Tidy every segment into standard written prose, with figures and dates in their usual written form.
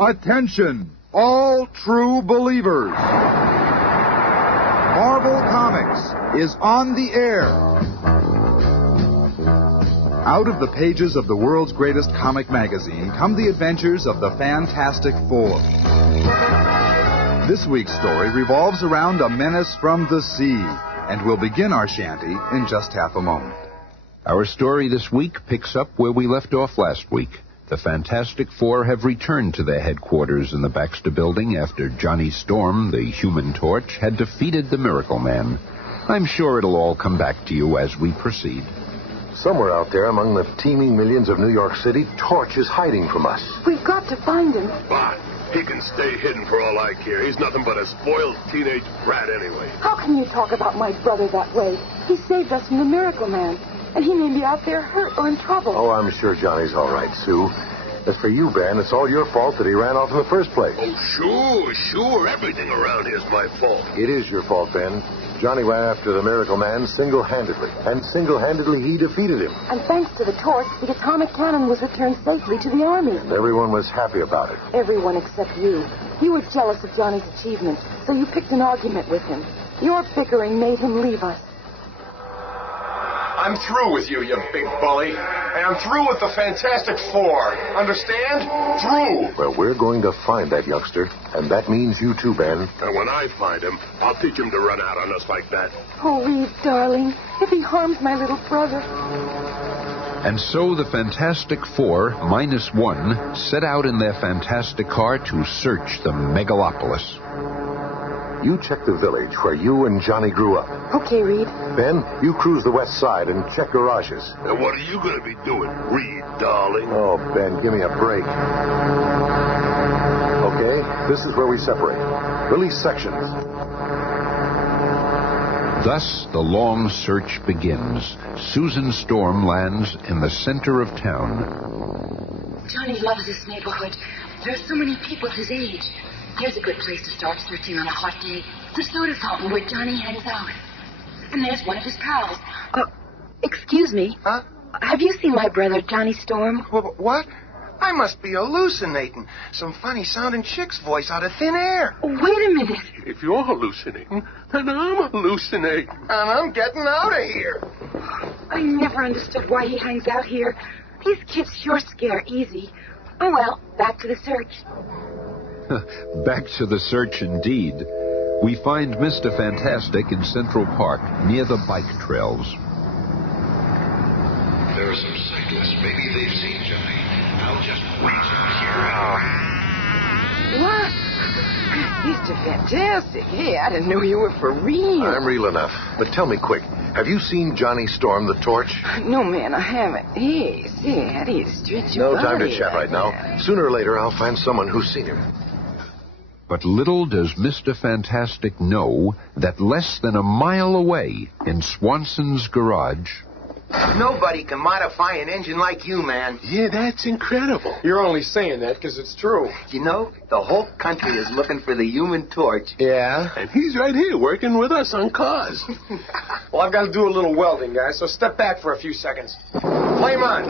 Attention, all true believers. Marvel Comics is on the air. Out of the pages of the world's greatest comic magazine come the adventures of the Fantastic Four. This week's story revolves around a menace from the sea, and we'll begin our shanty in just half a moment. Our story this week picks up where we left off last week. The Fantastic Four have returned to their headquarters in the Baxter Building after Johnny Storm, the Human Torch, had defeated the Miracle Man. I'm sure it'll all come back to you as we proceed. Somewhere out there among the teeming millions of New York City, Torch is hiding from us. We've got to find him. But he can stay hidden for all I care. He's nothing but a spoiled teenage brat anyway. How can you talk about my brother that way? He saved us from the Miracle Man, and he may be out there hurt or in trouble. Oh, I'm sure Johnny's all right, Sue. As for you, Ben, it's all your fault that he ran off in the first place. Oh, sure. Everything around here is my fault. It is your fault, Ben. Johnny ran after the Miracle Man single-handedly, and single-handedly he defeated him. And thanks to the torch, the atomic cannon was returned safely to the Army. And everyone was happy about it. Everyone except you. You were jealous of Johnny's achievement, so you picked an argument with him. Your bickering made him leave us. I'm through with you, you big bully. And I'm through with the Fantastic Four. Understand? Through. Well, we're going to find that youngster, and that means you too, Ben. And when I find him, I'll teach him to run out on us like that. Oh, Reed, darling, if he harms my little brother. And so the Fantastic Four, minus one, set out in their fantastic car to search the megalopolis. You check the village where you and Johnny grew up. Okay, Reed. Ben, you cruise the west side and check garages. And what are you going to be doing, Reed, darling? Oh, Ben, give me a break. Okay, this is where we separate. Release sections. Thus, the long search begins. Susan Storm lands in the center of town. Johnny loves this neighborhood. There are so many people his age. Here's a good place to start searching on a hot day. The soda fountain where Johnny hangs out. And there's one of his pals. Excuse me. Huh? Have you seen my brother, Johnny Storm? What? I must be hallucinating. Some funny-sounding chick's voice out of thin air. Oh, wait a minute. If you're hallucinating, then I'm hallucinating. And I'm getting out of here. I never understood why he hangs out here. These kids sure scare easy. Oh, well, back to the search. Back to the search indeed. We find Mr. Fantastic in Central Park, near the bike trails. There are some cyclists. Maybe they've seen Johnny. I'll just wait here. What? Mr. Fantastic. Hey, I didn't know you were for real. I'm real enough. But tell me quick, have you seen Johnny Storm the Torch? No, man, I haven't. Hey, say, how do you stretch your No time to body chat right now. Sooner or later, I'll find someone who's seen him. But little does Mr. Fantastic know that less than a mile away, in Swanson's garage... Nobody can modify an engine like you, man. Yeah, that's incredible. You're only saying that because it's true. You know, the whole country is looking for the Human Torch. Yeah? And he's right here working with us on cars. Well, I've got to do a little welding, guys, so step back for a few seconds. Flame on.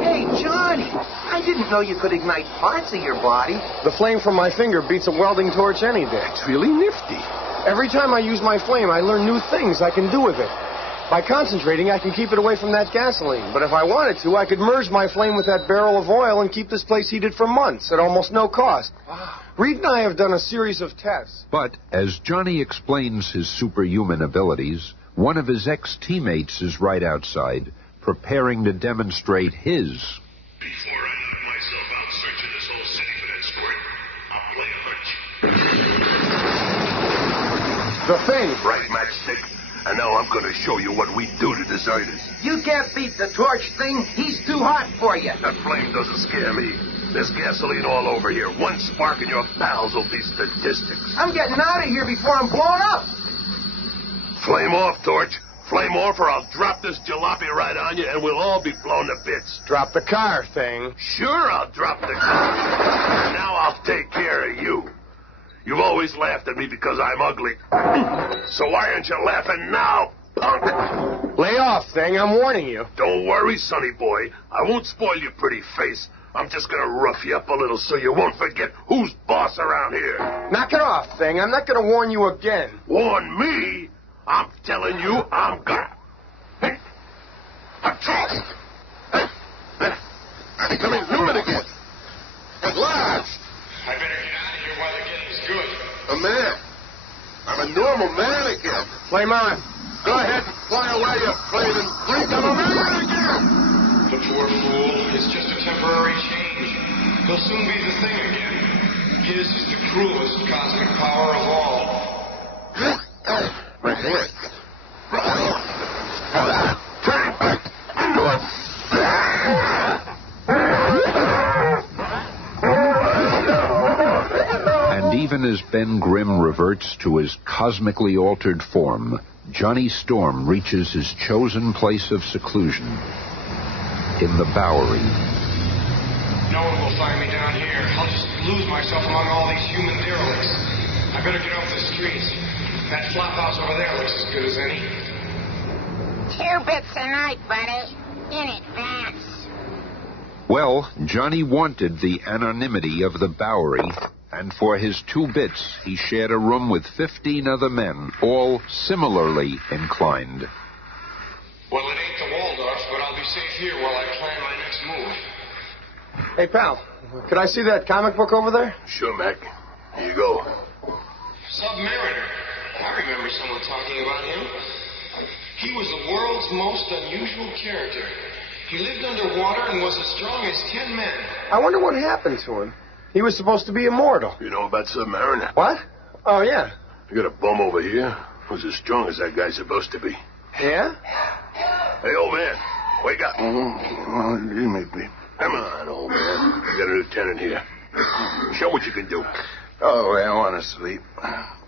Hey, Johnny, I didn't know you could ignite parts of your body. The flame from my finger beats a welding torch any day. It's really nifty. Every time I use my flame, I learn new things I can do with it. By concentrating, I can keep it away from that gasoline. But if I wanted to, I could merge my flame with that barrel of oil and keep this place heated for months at almost no cost. Reed and I have done a series of tests. But as Johnny explains his superhuman abilities, one of his ex-teammates is right outside, preparing to demonstrate his. Before I let myself out searching this whole city for that squirt, I'll play a hunch. The thing. Right, matchstick. And now I'm going to show you what we do to deserters. You can't beat the torch thing. He's too hot for you. That flame doesn't scare me. There's gasoline all over here. One spark and your pals will be statistics. I'm getting out of here before I'm blown up. Flame off, Torch. Flame off or I'll drop this jalopy right on you and we'll all be blown to bits. Drop the car, thing. Sure, I'll drop the car. Now I'll take care of you. You've always laughed at me because I'm ugly. So why aren't you laughing now, punk? Lay off, thing. I'm warning you. Don't worry, sonny boy. I won't spoil your pretty face. I'm just gonna rough you up a little so you won't forget who's boss around here. Knock it off, Thing. I'm not gonna warn you again. Warn me? I'm telling you, I'm gonna. Come in, human again. At last. I better get out of here while the getting's good. A man. I'm a normal man again. Flame on. Go ahead and fly away, you craven freak. I'm a man again. The poor fool. It's just a temporary change. He'll soon be the thing again. His is the cruelest cosmic power of all. My hand. Turn back. And even as Ben Grimm reverts to his cosmically altered form, Johnny Storm reaches his chosen place of seclusion in the Bowery. No one will find me down here. I'll just lose myself among all these human derelicts. I better get off the streets. That flop house over there looks as good as any. 2 bits a night, buddy. In advance. Well, Johnny wanted the anonymity of the Bowery, and for his 2 bits, he shared a room with 15 other men, all similarly inclined. Well, it ain't the Waldorf, but I'll be safe here while I plan my next move. Hey, pal. Could I see that comic book over there? Sure, Mac. Here you go. Submariner. I remember someone talking about him. He was the world's most unusual character. He lived underwater and was as strong as 10 men. I wonder what happened to him. He was supposed to be immortal. You know about Submariner? What? Oh, yeah. You got a bum over here who's as strong as that guy's supposed to be. Yeah? Hey, old man, wake up. Well, you may be. Come on, old man. You got a lieutenant here. Show what you can do. Oh, I want to sleep.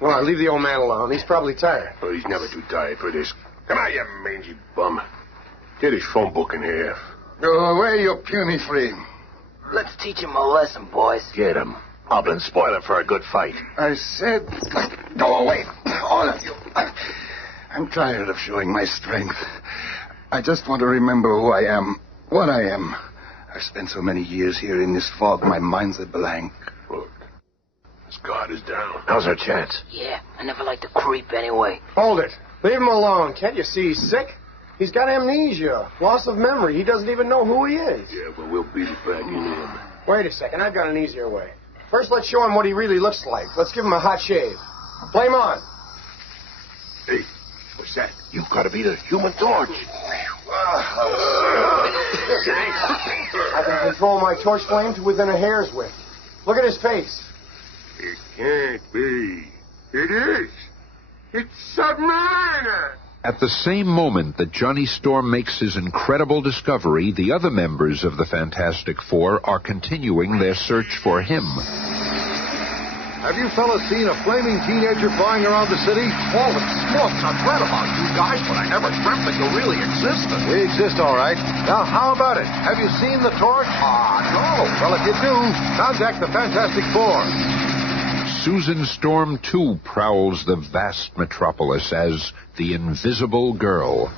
Well, leave the old man alone. He's probably tired. Oh, he's never too tired for this. Come on, you mangy bum. Get his phone book in half. Go away, you puny flame. Let's teach him a lesson, boys. Get him. I'll been spoiling for a good fight. I said, go away, all of you. I'm tired of showing my strength. I just want to remember who I am, what I am. I've spent so many years here in this fog, my mind's a blank. Look, this guard is down. How's our chance? Yeah, I never like to creep anyway. Hold it. Leave him alone. Can't you see he's sick? He's got amnesia, loss of memory. He doesn't even know who he is. Yeah, but we'll beat it back in him. Wait a second. I've got an easier way. First, let's show him what he really looks like. Let's give him a hot shave. Flame on. Hey, what's that? You've got to be the Human Torch. I can control my torch flame to within a hair's width. Look at his face. It can't be. It is. It's Submariner. At the same moment that Johnny Storm makes his incredible discovery, the other members of the Fantastic Four are continuing their search for him. Have you fellas seen a flaming teenager flying around the city? Holy smokes, I've read about you guys, but I never dreamt that you really existed. We exist, all right. Now, how about it? Have you seen the torch? No. Well, if you do, contact the Fantastic Four. Susan Storm, too, prowls the vast metropolis as the Invisible Girl.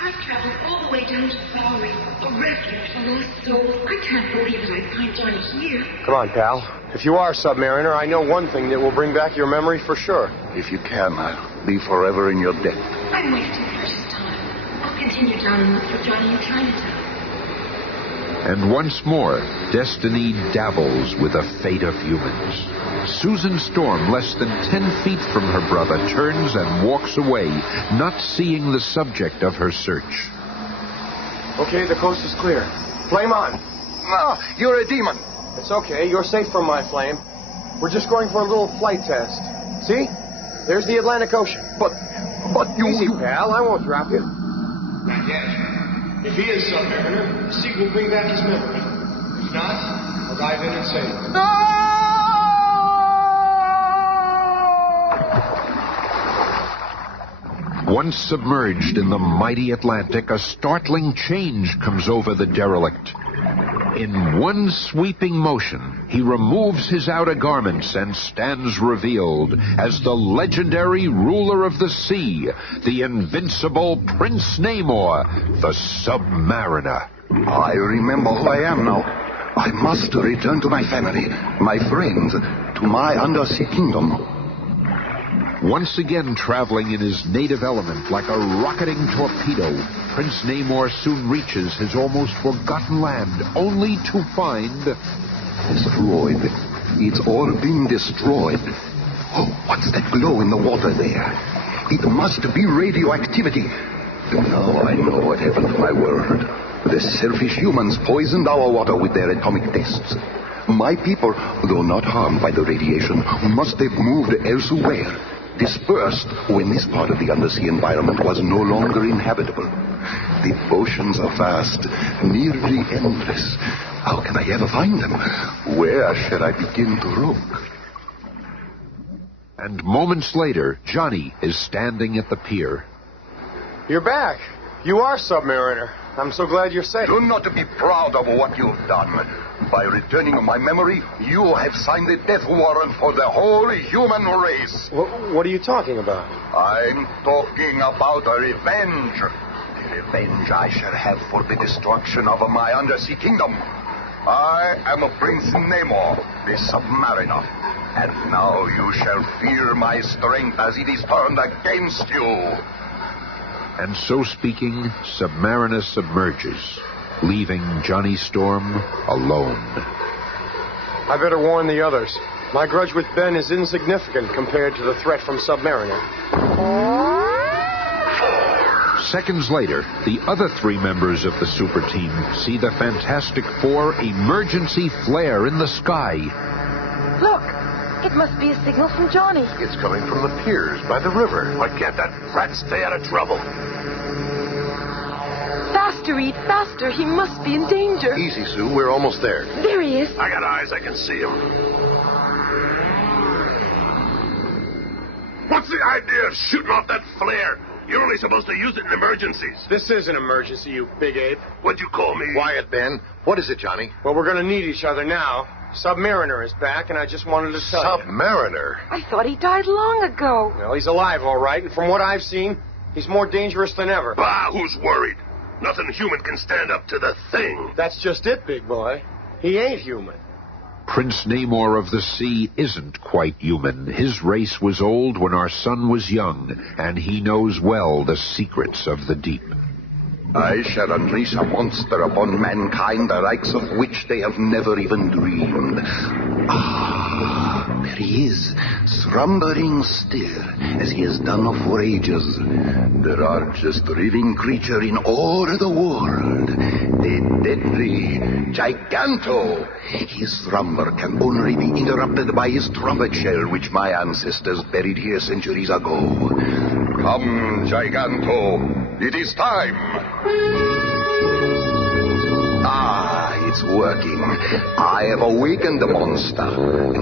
I've traveled all the way down to the Bowery, a refuge for lost souls. I can't believe that I'd find Johnny here. Come on, pal. If you are Submariner, I know one thing that will bring back your memory for sure. If you can, I'll be forever in your debt. I'm wasting precious time. I'll continue down and look for Johnny in Chinatown. And once more, destiny dabbles with the fate of humans. Susan Storm, less than 10 feet from her brother, turns and walks away, not seeing the subject of her search. Okay, the coast is clear. Flame on. No, you're a demon. It's okay. You're safe from my flame. We're just going for a little flight test. See? There's the Atlantic Ocean. But you... Easy, pal. I won't drop you. Not yet. If he is Submariner, Sieg will bring back his memory. If not, I'll dive in and save him. Once submerged in the mighty Atlantic, a startling change comes over the derelict. In one sweeping motion, he removes his outer garments and stands revealed as the legendary ruler of the sea, the invincible Prince Namor, the Submariner. I remember who I am now. I must return to my family, my friends, to my undersea kingdom. Once again traveling in his native element like a rocketing torpedo, Prince Namor soon reaches his almost forgotten land, only to find... Destroyed. It's all been destroyed. Oh, what's that glow in the water there? It must be radioactivity. Now I know what happened to my world. The selfish humans poisoned our water with their atomic tests. My people, though not harmed by the radiation, must have moved elsewhere, dispersed when this part of the undersea environment was no longer inhabitable. The oceans are vast, nearly endless. How can I ever find them? Where shall I begin to look? And moments later, Johnny is standing at the pier. You're back. You are Submariner. I'm so glad you're safe. Do not be proud of what you've done. By returning my memory, you have signed the death warrant for the whole human race. What are you talking about? I'm talking about a revenge. The revenge I shall have for the destruction of my undersea kingdom. I am Prince Namor, the Submariner. And now you shall fear my strength as it is turned against you. And so speaking, Submariner submerges, leaving Johnny Storm alone. I better warn the others. My grudge with Ben is insignificant compared to the threat from Submariner. Seconds later, the other three members of the super team see the Fantastic Four emergency flare in the sky. Look, it must be a signal from Johnny. It's coming from the piers by the river. Why can't that rat stay out of trouble? Faster, Reed, faster. He must be in danger. Easy, Sue. We're almost there. There he is. I got eyes. I can see him. What's the idea of shooting off that flare? You're only supposed to use it in emergencies. This is an emergency, you big ape. What'd you call me? Quiet, Ben. What is it, Johnny? Well, we're going to need each other now. Submariner is back, and I just wanted to tell you. Submariner? I thought he died long ago. Well, he's alive, all right, and from what I've seen, he's more dangerous than ever. Bah, who's worried? Nothing human can stand up to the Thing. That's just it, big boy. He ain't human. Prince Namor of the Sea isn't quite human. His race was old when our sun was young, and he knows well the secrets of the deep. I shall unleash a monster upon mankind, the likes of which they have never even dreamed. Ah, there he is, slumbering still, as he has done for ages. The largest living creature in all the world, the deadly Giganto. His slumber can only be interrupted by his trumpet shell, which my ancestors buried here centuries ago. Come, Giganto, it is time. Ah, it's working. I have awakened the monster.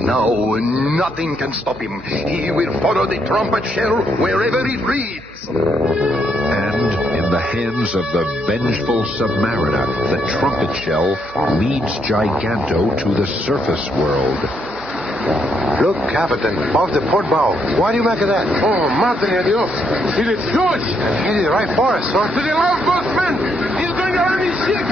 Now nothing can stop him. He will follow the trumpet shell wherever it leads. And in the hands of the vengeful Submariner, the trumpet shell leads Giganto to the surface world. Look, Captain, off the port bow. What do you make of that? Oh, madre de Dios. It is huge. He's right for us, sir. To the lifeboat, men. He's going to earn his ship.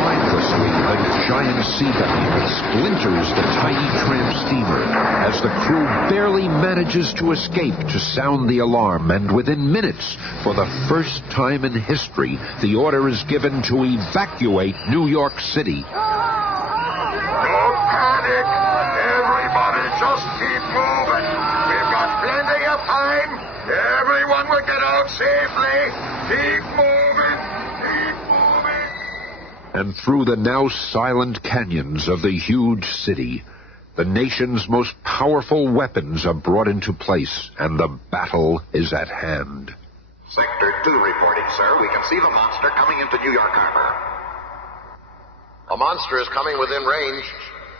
Mindlessly, the giant sea behemoth splinters the tiny tramp steamer as the crew barely manages to escape to sound the alarm, and within minutes, for the first time in history, the order is given to evacuate New York City. Just keep moving. We've got plenty of time. Everyone will get out safely. Keep moving. Keep moving. And through the now silent canyons of the huge city, the nation's most powerful weapons are brought into place, and the battle is at hand. Sector 2 reporting, sir. We can see the monster coming into New York Harbor. A monster is coming within range.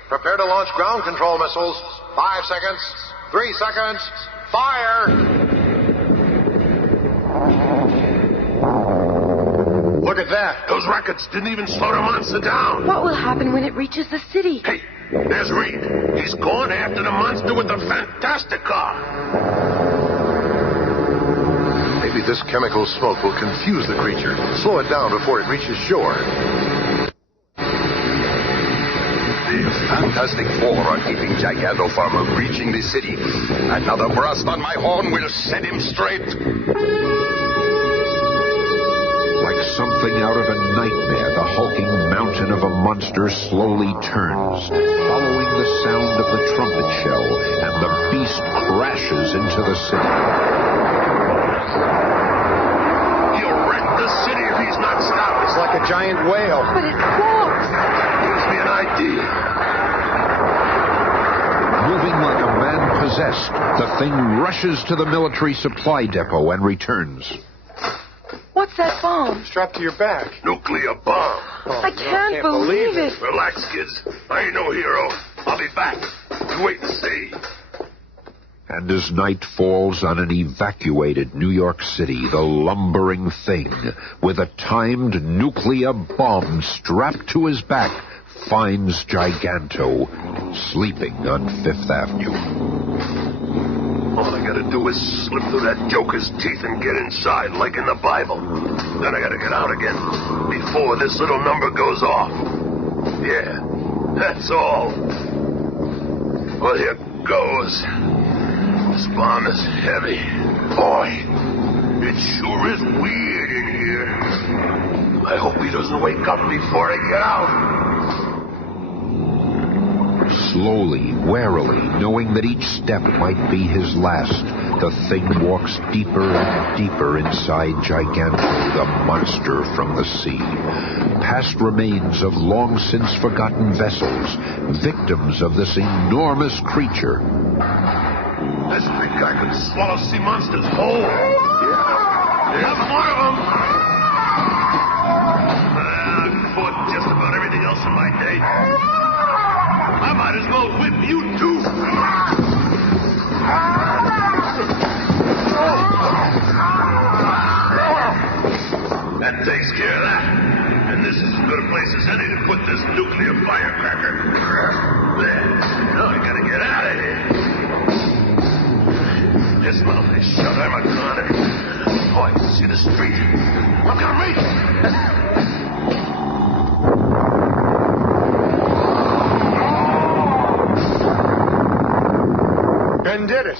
Prepare to launch ground control missiles. 5 seconds. 3 seconds. Fire! Look at that. Those rockets didn't even slow the monster down. What will happen when it reaches the city? Hey, there's Reed. He's going after the monster with the Fantastic Car. The Maybe this chemical smoke will confuse the creature, slow it down before it reaches shore. The Fantastic Four are keeping Giganto from reaching the city. Another burst on my horn will set him straight. Like something out of a nightmare, the hulking mountain of a monster slowly turns, following the sound of the trumpet shell, and the beast crashes into the city. He'll wreck the city if he's not stopped. It's like a giant whale. But it walks. Gives me an idea. Moving like a man possessed, the thing rushes to the military supply depot and returns. What's that bomb? Strapped to your back. Nuclear bomb. Oh, I can't believe it. Relax, kids. I ain't no hero. I'll be back. You wait and see. And as night falls on an evacuated New York City, the lumbering thing, with a timed nuclear bomb strapped to his back, finds Giganto sleeping on Fifth Avenue. All I gotta do is slip through that joker's teeth and get inside, like in the Bible. Then I gotta get out again before this little number goes off. Yeah, that's all. Well, here goes. This bomb is heavy. Boy, it sure is weird in here. I hope he doesn't wake up before I get out. Slowly, warily, knowing that each step might be his last, the thing walks deeper and deeper inside Giganto, the monster from the sea. Past remains of long since forgotten vessels, victims of this enormous creature. This big guy could swallow sea monsters whole. Yeah, I'm one of them. I've fought just about everything else in my day. I might as well whip you, too. That takes care of that. And this is as good a place as any to put this nuclear firecracker. There. Now I gotta get out of here. This mouth is shut. I'm a goner. Oh, I can see the street. Look at me. Ben did it.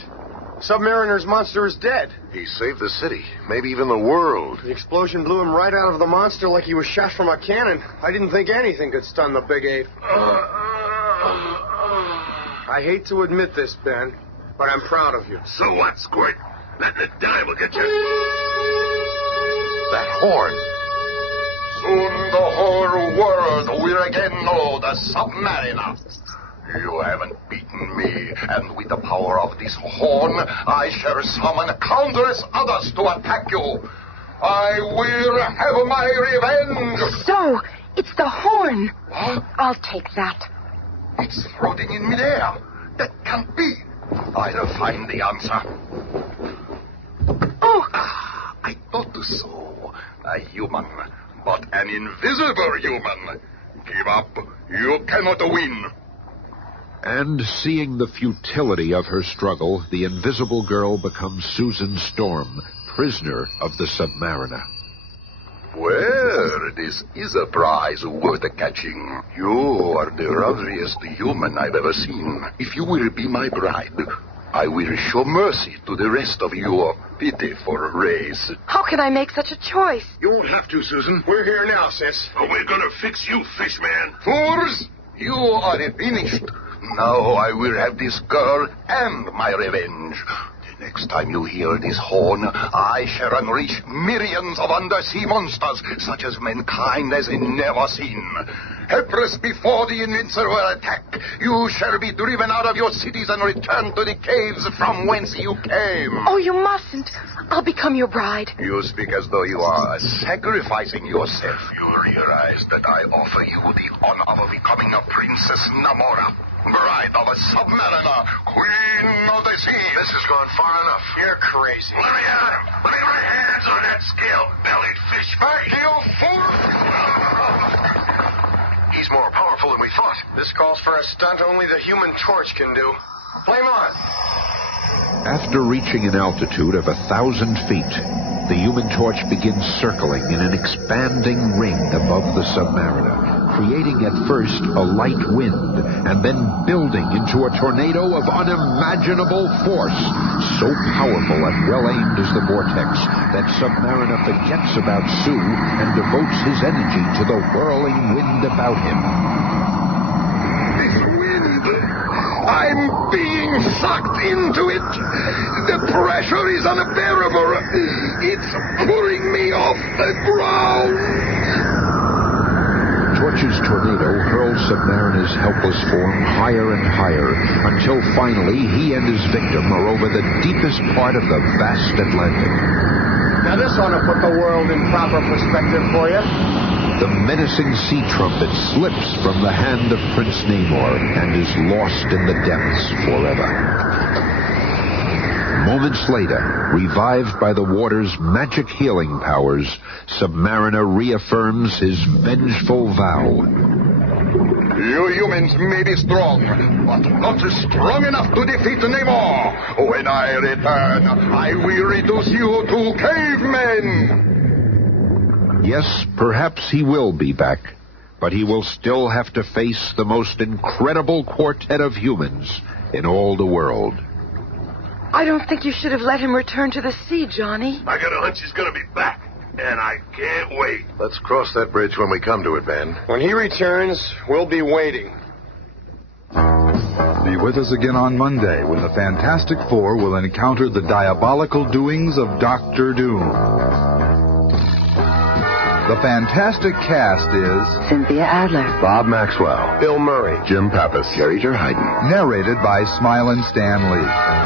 Submariner's monster is dead. He saved the city, maybe even the world. The explosion blew him right out of the monster like he was shot from a cannon. I didn't think anything could stun the Big Ape. I hate to admit this, Ben, but I'm proud of you. So what, Squirt? Letting it die will get you. That horn. Soon the whole world will again know the Submariner. You haven't beaten me, and with the power of this horn, I shall summon countless others to attack you. I will have my revenge. So, it's the horn. What? I'll take that. It's floating in midair. That can't be. I'll find the answer. Oh! I thought so. A human, but an invisible human. Give up. You cannot win. And seeing the futility of her struggle, the invisible girl becomes Susan Storm, prisoner of the Submariner. Well, this is a prize worth catching. You are the loveliest human I've ever seen. If you will be my bride, I will show mercy to the rest of your pitiful race. How can I make such a choice? You won't have to, Susan. We're here now, sis. But we're gonna fix you, Fishman. Fools! You are finished. Now I will have this girl and my revenge. The next time you hear this horn, I shall unleash millions of undersea monsters, such as mankind has never seen. Helpless before the invincible attack, you shall be driven out of your cities and returned to the caves from whence you came. Oh, you mustn't. I'll become your bride. You speak as though you are sacrificing yourself. You realize that I offer you the honor of becoming a Princess Namora, bride of a Submariner, Queen of the Sea. This has gone far enough. You're crazy. Let me at him. Lay my hands on that scale-bellied fish. Back, you fool! He's more powerful than we thought. This calls for a stunt only the Human Torch can do. Flame on! After reaching an altitude of 1,000 feet, The Human Torch begins circling in an expanding ring above the Submariner, creating at first a light wind and then building into a tornado of unimaginable force. So powerful and well-aimed is the vortex that Submariner forgets about Sue and devotes his energy to the whirling wind about him. This wind! I'm being sucked into it! The pressure is unbearable! It's pulling me off the ground! Torch's tornado hurls Submariner's helpless form higher and higher until finally he and his victim are over the deepest part of the vast Atlantic. Now this ought to put the world in proper perspective for you. The menacing sea trumpet slips from the hand of Prince Namor and is lost in the depths forever. Moments later, revived by the water's magic healing powers, Submariner reaffirms his vengeful vow. You humans may be strong, but not strong enough to defeat Namor. When I return, I will reduce you to cavemen. Yes, perhaps he will be back, but he will still have to face the most incredible quartet of humans in all the world. I don't think you should have let him return to the sea, Johnny. I got a hunch he's going to be back, and I can't wait. Let's cross that bridge when we come to it, Ben. When he returns, we'll be waiting. Be with us again on Monday when the Fantastic Four will encounter the diabolical doings of Dr. Doom. The Fantastic Cast is Cynthia Adler, Bob Maxwell, Bill Murray, Jim Pappas, Terheyden. narrated by Smilin' Stan Lee.